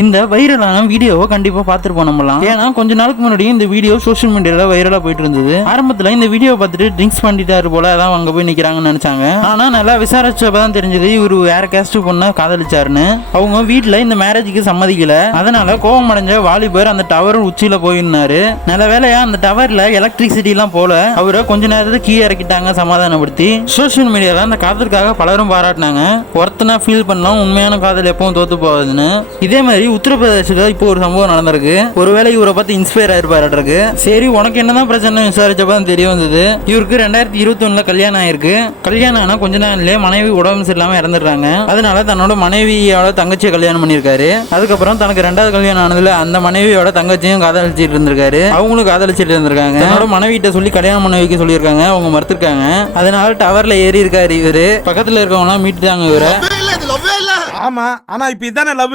இந்த வைரலான வீடியோவை கண்டிப்பா பார்த்துருப்போம் நம்மளாம் ஏன்னா கொஞ்ச நாளுக்கு முன்னாடி இந்த வீடியோ சோஷியல் மீடியால வைரலா போயிட்டு இருந்தது ஆரம்பத்துல இந்த வீடியோ பார்த்துட்டு ட்ரிங்க்ஸ் பண்ணிட்டாரு போல அதான் அங்க போய் நிக்கிறாங்கன்னு நினைச்சாங்க. ஆனா நல்லா விசாரிச்சப்பதான் தெரிஞ்சது இவரு வேற கேஸ்ட் பொண்ண காதலிச்சாருன்னு. அவங்க வீட்டுல இந்த மேரேஜுக்கு சம்மதிக்கல. அதனால கோபம் அடைஞ்ச வாலிபர் அந்த டவர் உச்சியில போயிருந்தாரு. நல்ல வேலையா அந்த டவர்ல எலக்ட்ரிசிட்டி எல்லாம் போல அவரை கொஞ்ச நேரத்துக்கு கீழே இறக்கிட்டாங்க சமாதானப்படுத்தி. சோஷியல் மீடியால அந்த காதலுக்காக பலரும் பாராட்டினாங்க. ஒருத்தனா ஃபீல் பண்ணலாம் உண்மையான காதல் எப்பவும் தோத்து போகாதுன்னு. இதே மாதிரி உத்தரப்பிரதேசத்துல இப்போ ஒரு சம்பவம் நடந்திருக்கு. ஒருவேளை இவரை பார்த்து இன்ஸ்பயர் ஆயிருப்பாருக்கு சரி உனக்கு என்னதான் பிரச்சனை விசாரிச்சப்ப தான் தெரிய வந்தது. இவருக்கு ரெண்டாயிரத்தி இருபத்தி ஒண்ணுல கல்யாணம் ஆயிருக்கு. கல்யாணம் ஆனா கொஞ்ச நாள்லயே மனைவி உடம்பு சரியில்லாம இறந்துடுறாங்க. அதனால தன்னோட மனைவியோட தங்கச்சியை கல்யாணம் பண்ணியிருக்காரு. அதுக்கப்புறம் தனக்கு ரெண்டாவது கல்யாணம் ஆனதுல அந்த மனைவியோட தங்கச்சியும் காதலிச்சிட்டு இருந்திருக்காரு. அவங்களும் காதலிச்சிட்டு இருந்திருக்காங்க. தன்னோட மனைவிட்ட சொல்லி கல்யாணம் பண்ண வைக்க சொல்லியிருக்காங்க. அவங்க மறுத்திருக்காங்க. அதனால டவர்ல ஏறி இருக்காரு இவரு. பக்கத்துல இருக்கவங்க மீட்டுட்டாங்க இவரை. ஆமா ஆனா இப்ப இதானே லவ்